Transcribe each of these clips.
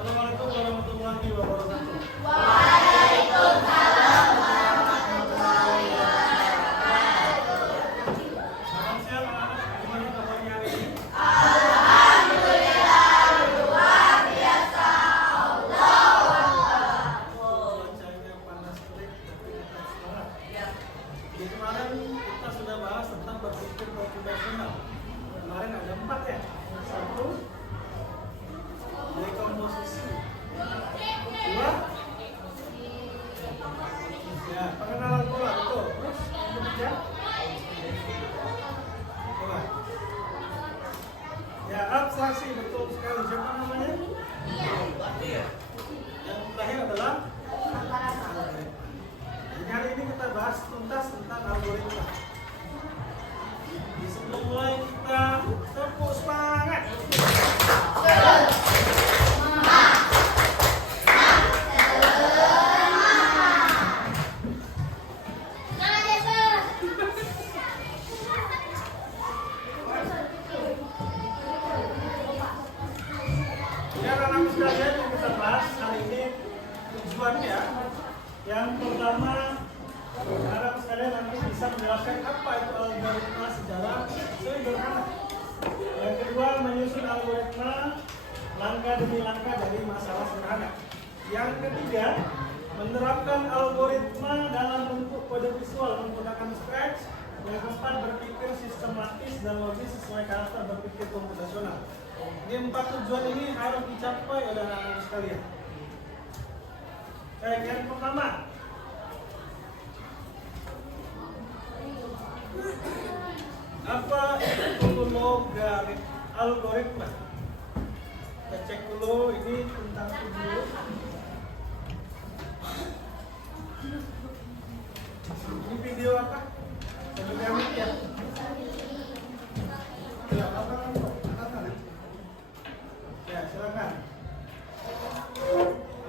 Assalamualaikum warahmatullahi wabarakatuh. Waalaikumsalam warahmatullahi wabarakatuh. Selamat siang anak-anak, gimana kabarnya hari ini? Alhamdulillah luar biasa. Cuacanya panas terik, tapi tetap semangat. Di kemarin kita sudah bahas tentang berpikir motivasional. Kemarin ada 4 ya. Satu, dekomposisi. 2, ya, pengenalan pola, betul. Terus yang ketiga, pola. Ya, abstraksi, betul sekali. Siapa namanya? Yang terakhir adalah jadi hari ini kita bahas tuntas tentang algoritma. Sebelum mulai kita tepuk semangat. Ya, anak-anak sekalian yang kita bahas hari ini tujuannya yang pertama, anak sekalian nanti bisa menjelaskan apa itu algoritma secara sederhana. Yang kedua, menyusun algoritma langkah demi langkah dari masalah sederhana. Yang ketiga, menerapkan algoritma dalam bentuk kode visual menggunakan Scratch. Yang keempat, berpikir sistematis dan logis sesuai karakter berpikir komputasional. Ini 4 tujuan ini harus dicapai oleh anak-anak sekalian. Baik, yang pertama, apa itu algoritma? Kita cek dulu ini tentang video. Ini video apa? Sebelumnya ya. Ya, silakan.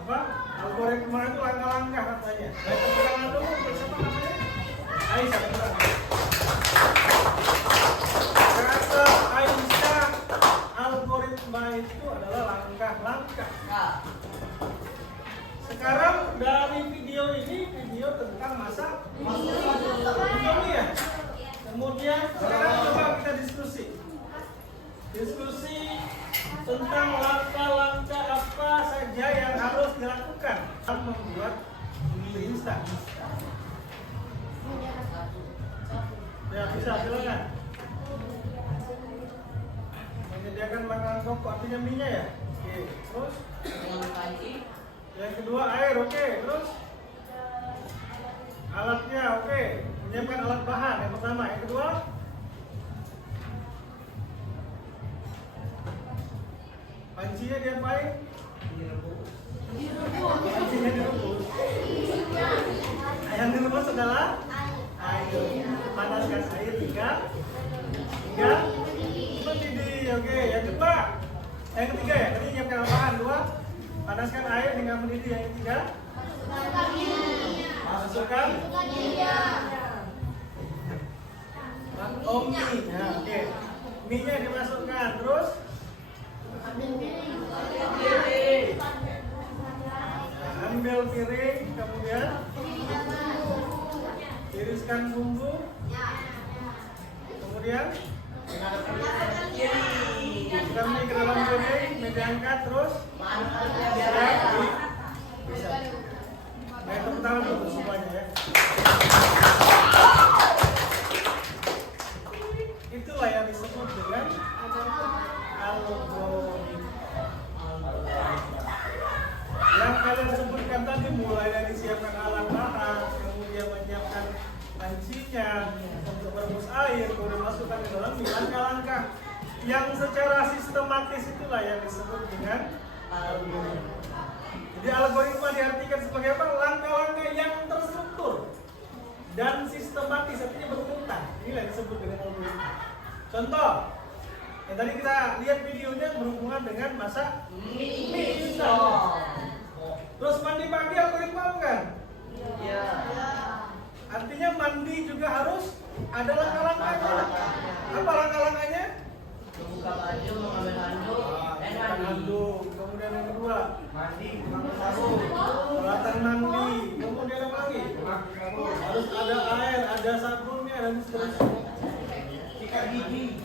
Apa? Algoritma itu langkah-langkah katanya. Baik, tangan dulu. Siapa namanya? Aisyah. Kata Aisyah, algoritma itu adalah langkah-langkah. Sekarang dari video ini, video tentang masa ya. Kemudian sekarang coba kita diskusi tentang langkah-langkah apa saja yang harus dilakukan dalam membuat mie instan. Ya, bisa, silakan. Menyediakan makanan pokok, artinya mie-nya ya. Oke, terus yang kedua air, oke. Terus alatnya, oke. Menyiapkan alat bahan yang pertama. Yang kedua, pancinya diapain? Pancinya direbus. Yang direbus adalah air. Panaskan air hingga mendidih. Oke, yang kedua, yang ketiga ya. Tadi nyiapkan alat bahan. 2, panaskan air hingga mendidih. Yang ketiga, masukkan mie. Ya, oke. Mie-nya dimasukkan. Terus ambil piring, kemudian tiriskan bumbu, kemudian masukkan mie ke dalam piring, meja angkat, terus bisa. Nah, tepuk tangan dulu semuanya ya. Itulah yang disebut dengan algoritma. Yang kalian sebutkan tadi, mulai dari siapkan alat bahan, kemudian menyiapkan pancinya untuk merebus air, kemudian masukkan ke dalam mie, langkah-langkah yang secara sistematis itulah yang disebut dengan algoritma. Jadi algoritma diartikan sebagai apa? Langkah-langkah yang terstruktur dan sistematis, artinya berurutan. Inilah yang disebut dengan algoritma. Contoh, yang tadi kita lihat videonya berhubungan dengan masak mie instan. Terus mandi pagi algoritma bukan? Iya. Artinya mandi juga harus ada langkah-langkahnya. Apa langkah-langkahnya? Membuka baju, mengambil handuk, dan mandi. Handuk, kemudian kemudian yang kedua mandi, peralatan mandi, kemudian apa lagi? Harus ada air, ada sabunnya dan seterusnya. Sikat gigi.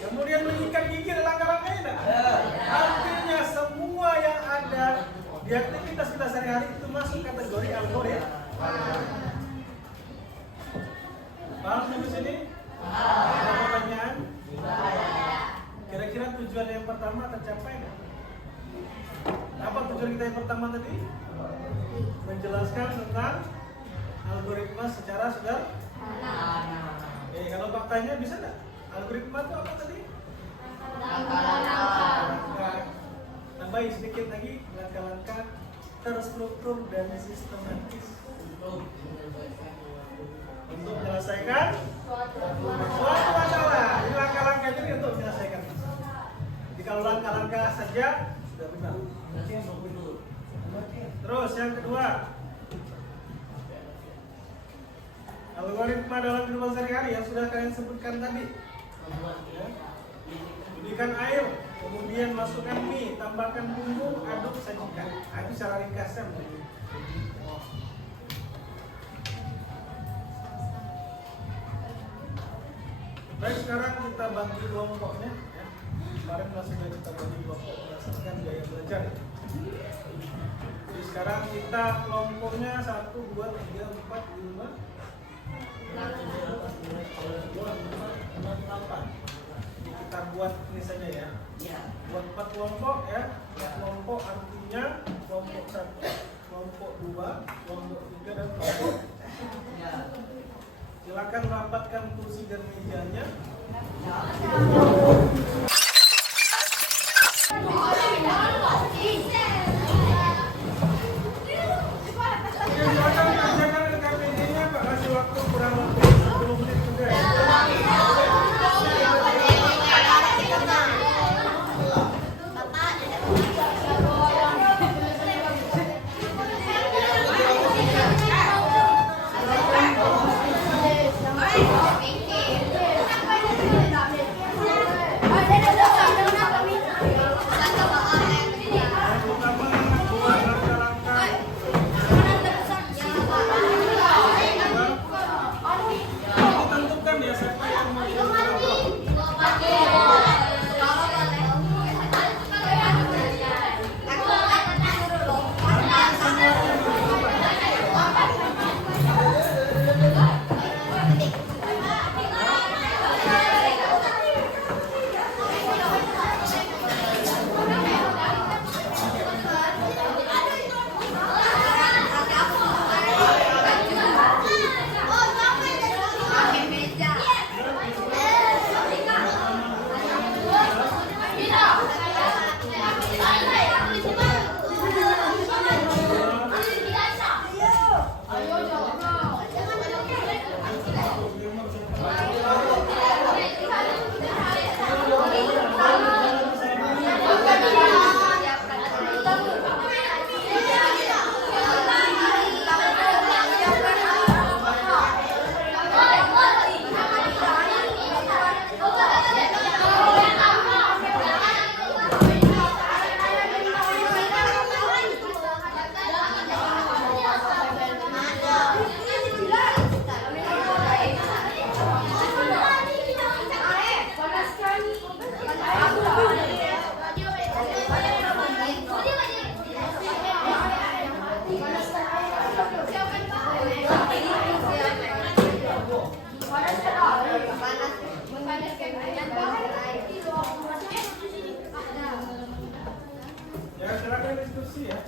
Kemudian menyikat gigi ada langkah-langkahnya tidak? Artinya semua yang ada di aktivitas kita sehari-hari itu masuk kategori algoritma. Paham sampai sini? Ada pertanyaan? Kira-kira tujuan yang pertama tercapai nggak? Apa tujuan kita yang pertama tadi? Menjelaskan tentang algoritma secara sederhana. Kalau faktanya bisa nggak? Algoritma itu apa tadi? Langkah. Tambahin sedikit lagi, langkah-langkah terstruktur dan sistematis untuk menyelesaikan suatu masalah. Ini langkah-langkah ini untuk menyelesaikan. Jadi kalau langkah-langkah saja sudah benar. Terus yang kedua, algoritma dalam kehidupan sehari-hari yang sudah kalian sebutkan tadi. Ya. Berikan air, kemudian masukkan mie, tambahkan bumbu, aduk, sajikan. Itu secara ringkasnya. Baik, sekarang kita bagi kelompoknya. Ya. Kemarin sudah kita bagi kelompok berdasarkan gaya belajar. Jadi sekarang kita kelompoknya 1, 2, 3, 4, 5, 8. Kita buat ini saja ya. Buat 4 kelompok ya. Kelompok artinya kelompok 1, kelompok 2, kelompok 3 dan kelompok. Silakan rapatkan kursi dan mejanya. Ya, silakan diskusi ya.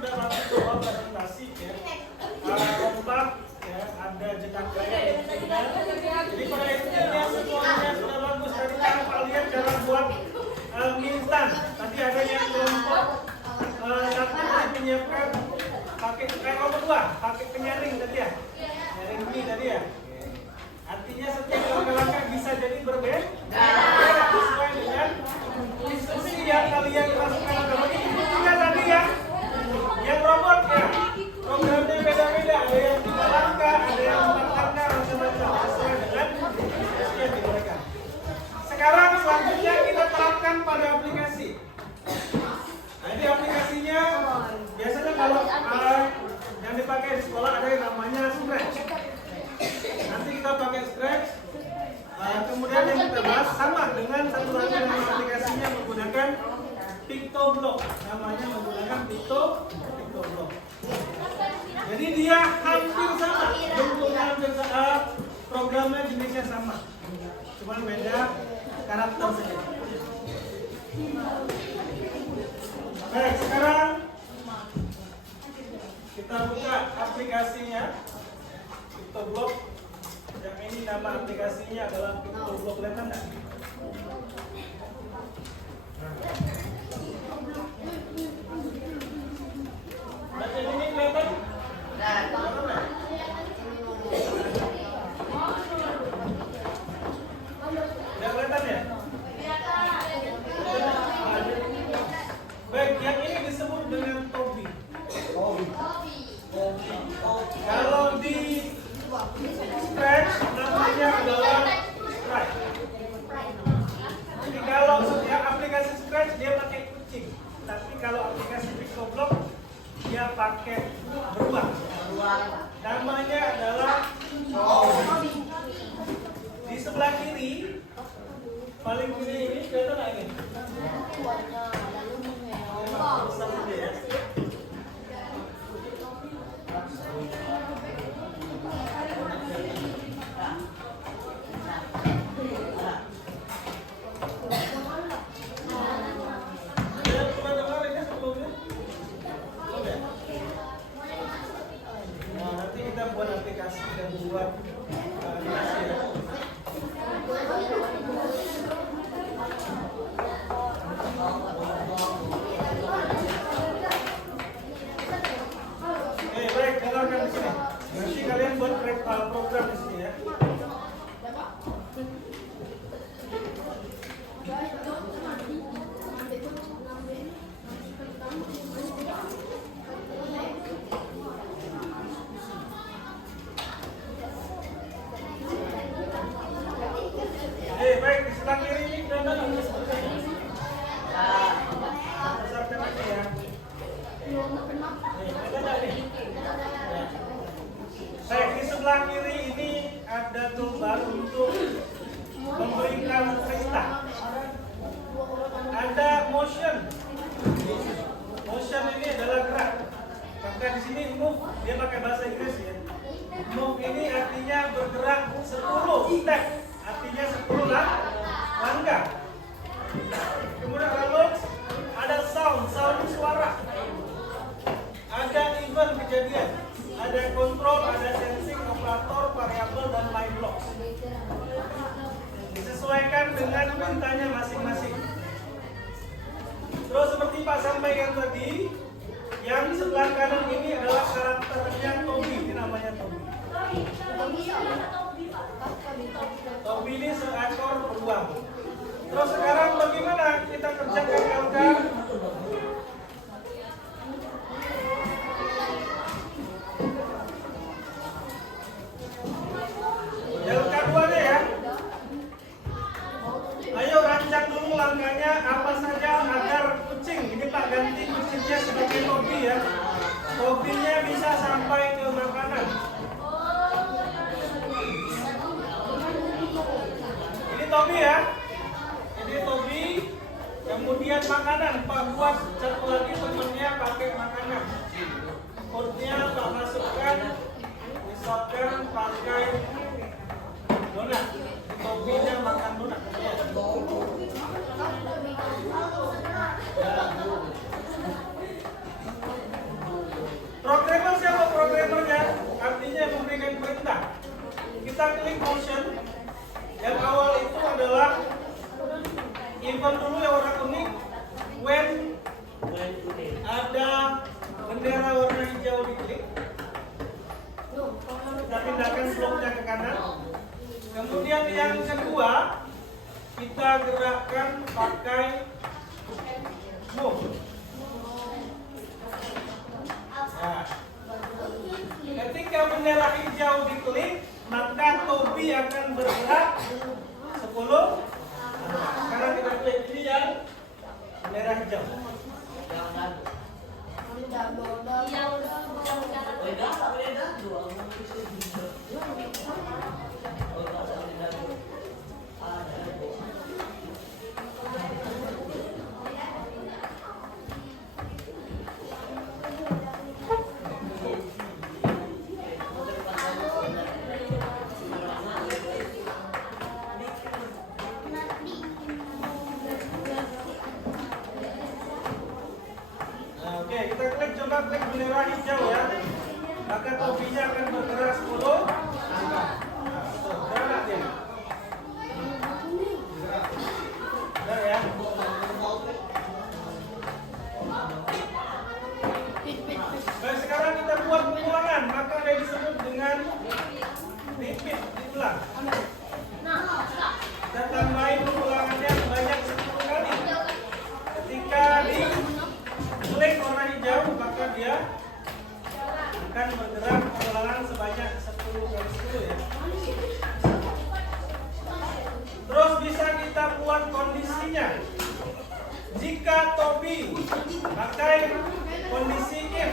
sudah masuk ke bawah presentasi ya. Kompak ya, ada jenang gaya di sini. Jadi pada intinya semuanya sudah bagus. Tadi kan lihat cara buat mie instan. Tadi ada yang kelompok satu menyiapkan pakai kelompok dua pakai penyaring tadi ya, penyaring mie tadi ya. Artinya setiap langkah bisa jadi berbeda sesuai dengan instruksi yang kalian masukkan dalam ini. Juga tadi ya, yang robot ya, programnya beda-beda. Ada yang 3 langkah, ada yang 4 langkah, macam-macam sesuai dengan instruksi yang diberikan. Sekarang selanjutnya kita terapkan pada aplikasi. Nah, ini aplikasinya biasanya kalau yang dipakai di sekolah ada yang namanya Scratch. Nanti kita pakai Scratch. Kemudian yang kita bahas sama dengan satu lagi nama aplikasinya menggunakan PictoBlock. Namanya menggunakan PictoBlock. Jadi dia hampir sama, bentuknya hampir sama, programnya jenisnya sama, cuma beda karakter saja. Baik, sekarang kita buka aplikasinya PictoBlock. Yang ini nama aplikasinya adalah PictoBlock. Lihat enggak? Baca ini kelihatan? Udah kelihatan ya? Baik, yang ini disebut dengan Tobi. Kalau di Scratch namanya adalah Sprite. Jadi kalau ya, aplikasi Scratch dia pakai kucing, tapi kalau aplikasi PictoBlock dia pakai beruang. Namanya adalah Tobi. Di sebelah kiri, paling kiri ini kelihatan nggak ini? Besar saja ya. Nanti kalian buat program di sini ya. Baik, di sebelah kiri ini kelihatan nggak seperti ini? Besarkan ini ya. Baik, di sebelah kiri ini ada toolbar untuk memberikan perintah. Ada motion. Motion ini adalah gerak. Maka di sini move dia pakai bahasa Inggris ya. Move ini artinya bergerak 10 step. Artinya 10 langkah. Kemudian ada sound suara. Ada event kejadian. Ada kontrol, ada sensing, operator, variabel, dan line block. Disesuaikan dengan perintahnya masing-masing. Terus seperti Pak sampaikan tadi, yang sebelah kanan ini adalah karakternya Tobi. Ini namanya Tobi. Tobi ini seekor beruang. Terus sekarang bagaimana kita kerjakan LK? LK2-nya ya. Ayo rancang dulu langkahnya apa saja agar kucing. Ini Pak ganti kucingnya sebagai Tobi ya. Tobinya bisa sampai ke makanan. Ini Tobi ya. Ini Tobi. Kemudian makanan. Pak buat satu lagi temennya pakai makanan. Code-nya Pak masukkan. Misalkan pakai donat. Tobinya makan donat. motion. Yang awal itu adalah invert dulu yang warna kuning. When ada bendera warna hijau diklik, kita pindahkan bloknya ke kanan. Kemudian yang kedua, kita gerakkan pakai move. Nah, ketika bendera hijau diklik, maka topi akan bergerak 10. Sekarang kita klik ini yang bendera hijau. Oke, kita coba klik bendera hijau ya. Maka topinya akan bergerak 10. Gerak dia. Gerak ya. Baik, sekarang kita buat pengulangan. Maka ada disebut dengan repeat, diulang. Kita tambahin pengulangannya sebanyak 10 kali. Ketika klik warna hijau, maka dia akan bergerak pengulangan sebanyak 10 kali 10 ya. Terus bisa kita buat kondisinya. Jika topi pakai kondisi if.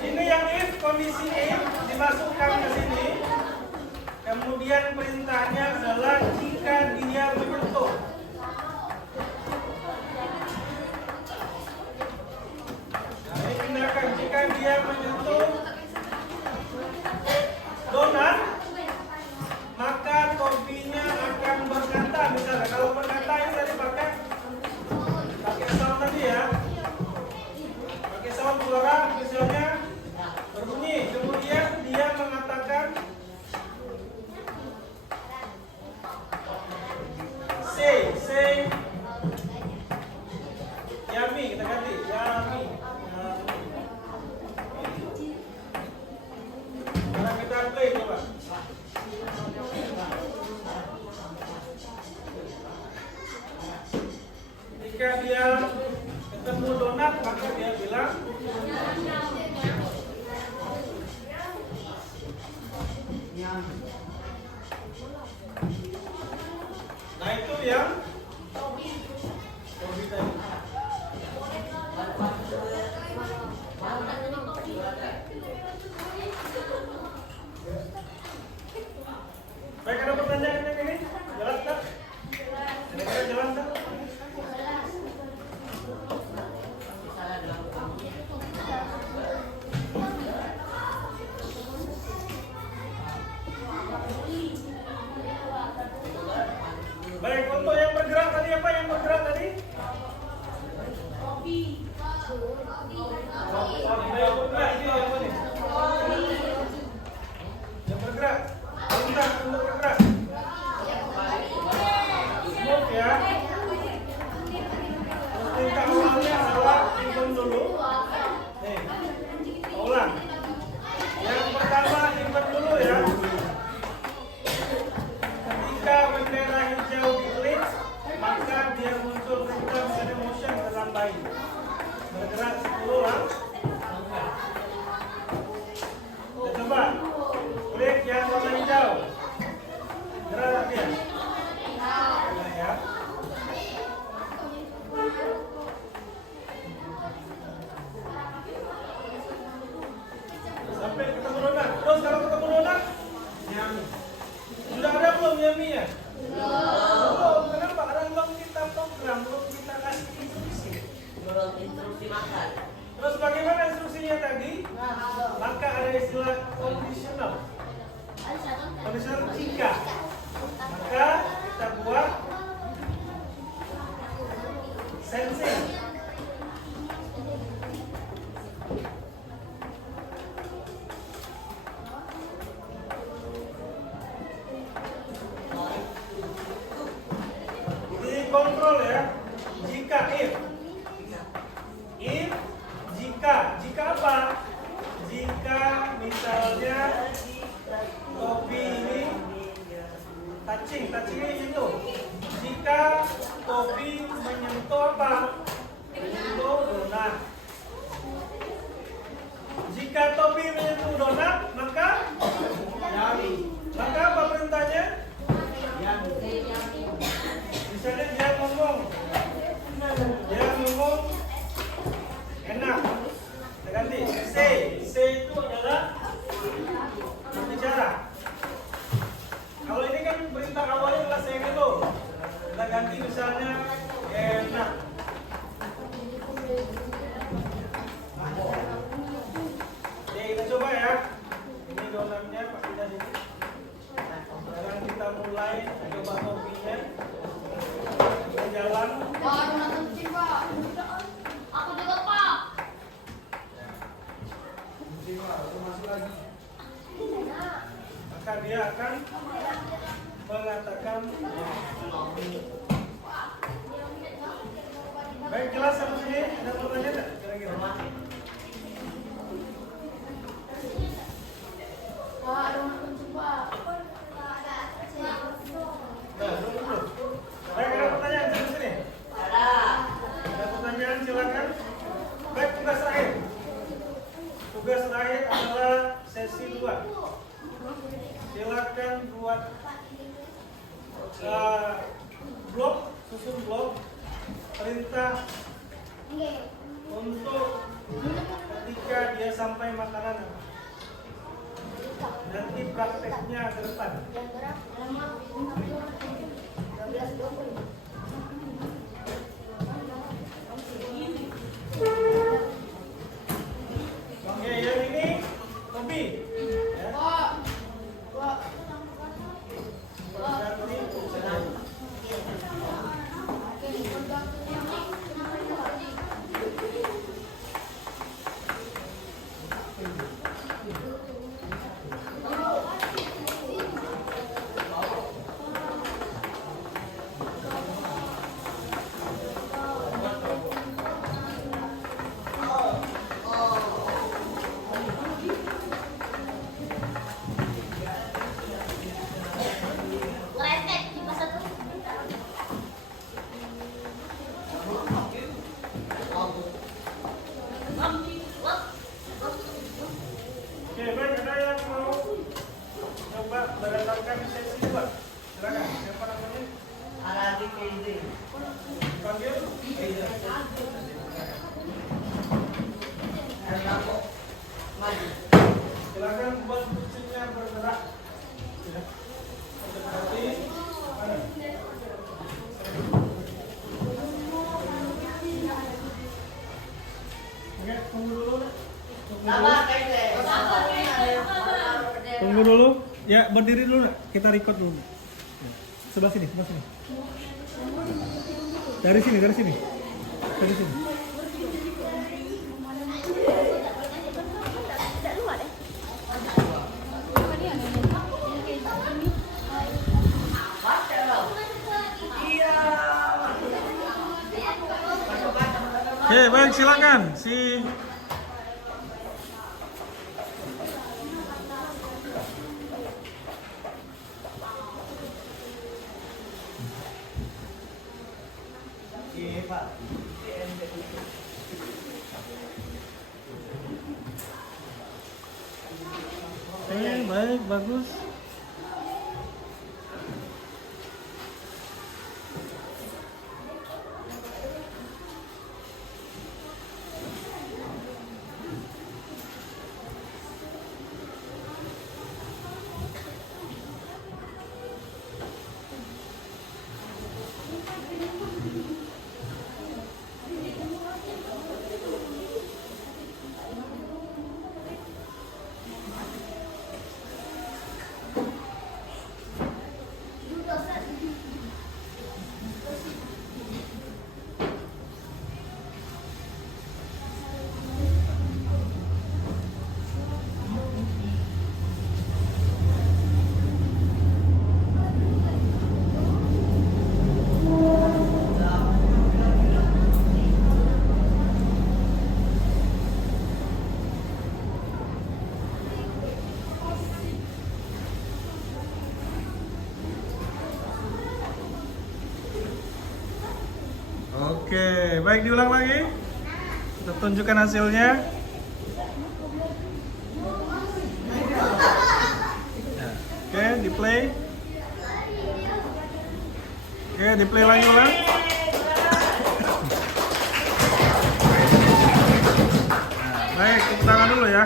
Ini yang if, kondisi if dimasukkan ke sini. Kemudian perintahnya adalah jika dia menyentuh. Nah, ini pindahkan jika dia menyentuh donat, maka topinya akan berkata. Misalnya kalau berkata yang tadi pakai sound tadi ya, pakai sound suara misalnya berbunyi. Kemudian dia mengatakan say yummy, kita ganti yummy. Sekarang kita play coba. Jika dia ketemu donat, maka dia bilang nah itu yang topi tadi. Baik, ada pertanyaan yang ini? Jelas tak? Kira-kira jelas tak? Baik, untuk yang bergerak tadi apa yang bergerak tadi? Topi. Yang bergerak ini apa nih? Yang bergerak. Perintah untuk bergerak. Move ya. Perintah awalnya adalah invert dulu. Nih, ulang. Yang pertama invert dulu ya. Ketika bendera hijau diklik, maka dia muncul perintah slow motion dalam bayi. Bergerak 10 lah. Kita coba klik yang warna hijau. Gerak dia. Gerak ya. Sampai ketemu donat. Terus kalau ketemu donat, sudah ada belum yummy-nya? Belum. Kenapa? Karena belum kita program, belum kita kasih instruksi. Belum instruksi makan. Terus bagaimana instruksinya tadi? Maka ada istilah conditional. Conditional jika. Maka kita buat Sensei. Dikontrol ya. Jika if jika apa? Jika misalnya topi ini touching itu. Jika topi menyentuh apa? Menyentuh donat. Jika topi menyentuh donat, maka apa perintahnya? Misalnya dia ngomong enak. Kita ganti say itu adalah berbicara. Kalau ini kan perintah awalnya adalah say itu. Kita ganti misalnya enak. Oke, kita coba ya. Ini donatnya pakai dari sini. Sekarang kita mulai coba topinya. Kita jalan. Pak, donat kecil, Pak. Aku juga, Pak. Maka dia akan mengatakan baik, jelas sampai sini. Ada pertanyaan nggak kira-kira? Pak, donat kecil, Pak. Nah, dulu. Baik, ada pertanyaan sampai sini? Ada pertanyaan, silakan. Baik, tugas terakhir adalah sesi 2. Silakan buat blok, susun blok perintah untuk ketika dia sampai makanan apa. Nanti prakteknya ke depan. Oke, yang ini Tobi. Ya. Oke, baik, ada yang mau coba berdasarkan sesi 2? Silakan, siapa namanya? Aradi Kendi. Panggil? Maju. Silakan buat kucingnya bergerak. Ya. Berarti mana? Oke, tunggu dulu. Tunggu dulu. Ya, berdiri dulu nak. Kita record dulu. Ya. Sebelah sini, sebelah sini. Dari sini. Dari sini. Oke, baik, silakan. Baik, bagus. baik diulang lagi. Kita tunjukkan hasilnya. Oke, di play. Oke, di play lagi ulang. Baik, tepuk tangan dulu ya.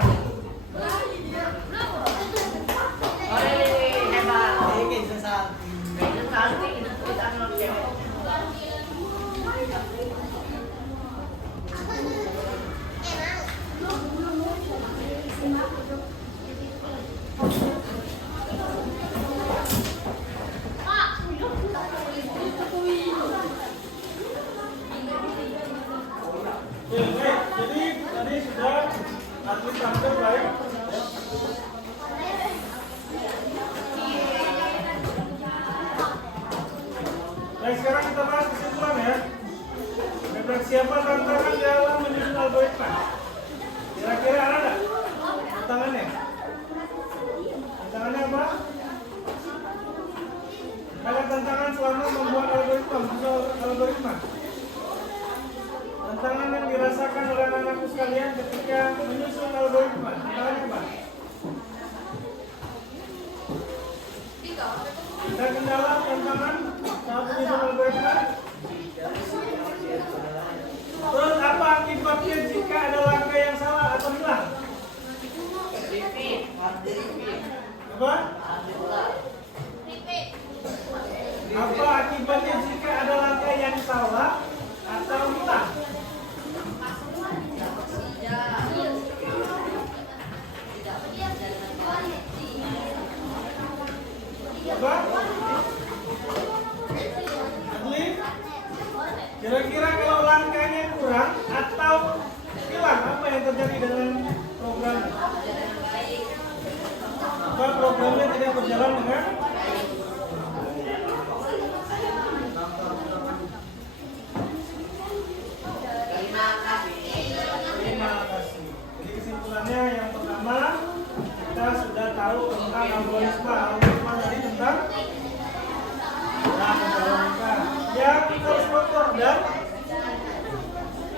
Oke, baik. Jadi tadi sudah atlet tampil baik. Baik, sekarang kita bahas kesimpulan ya. Tentang siapa tantangan dalam menyusun algoritma. Kira-kira ada nggak tantangannya? Tantangannya apa? Ada tantangan selama membuat algoritma, menyusun algoritma. Tantangan yang dirasakan oleh anak-anakku sekalian ketika menyusun algoritma. Tantangannya apa? Ada kendala tantangan saat menyusun algoritma? Terus apa akibatnya jika ada langkah yang salah atau hilang? Apa? Apa akibatnya jika ada langkah yang salah atau hilang? Apa? Adli? Kira-kira kalau langkahnya kurang atau hilang, apa yang terjadi dengan programnya? Apa programnya tidak berjalan dengan? Terima kasih. Jadi kesimpulannya yang pertama, kita sudah tahu tentang algoritma. Algoritma tadi tentang algoritma yang terstruktur dan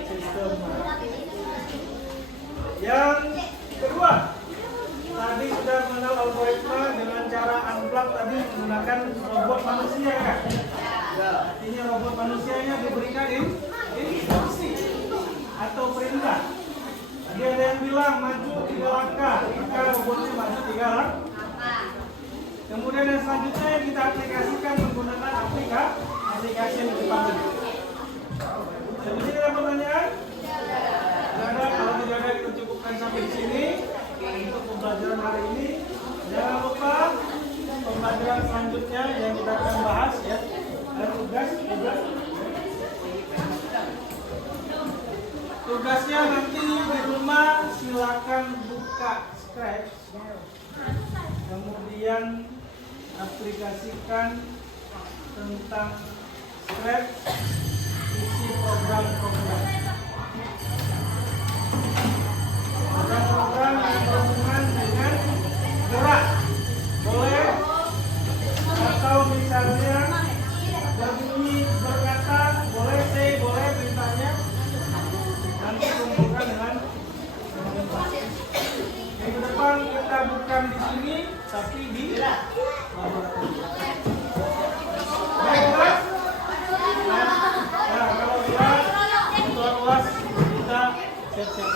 sistem. Yang kedua, tadi sudah mengenal algoritma dengan cara unplug tadi menggunakan robot manusia kan? Artinya robot manusianya diberikan instruksi atau perintah. Tadi ada yang bilang maju 3 langkah, maka robotnya maju 3 langkah. Kemudian yang selanjutnya yang kita aplikasikan menggunakan aplikasi yang dipanggil. Jadi sini ada pertanyaan? Tidak ada. Kalau tidak ada kita cukupkan sampai di sini untuk pembelajaran hari ini. Jangan lupa pembelajaran selanjutnya yang kita akan bahas ya. Ada tugasnya nanti di rumah silakan buka Scratch, kemudian aplikasikan tentang Scratch, isi program-program yang berhubungan dengan gerak, boleh, atau misalnya berbunyi berkata, boleh say, boleh perintahnya nanti kumpulkan dengan yang ke depan kita bukan di sini tapi di laboratorium. Baik, nah kalau sudah untuk UAS kita cek-cek.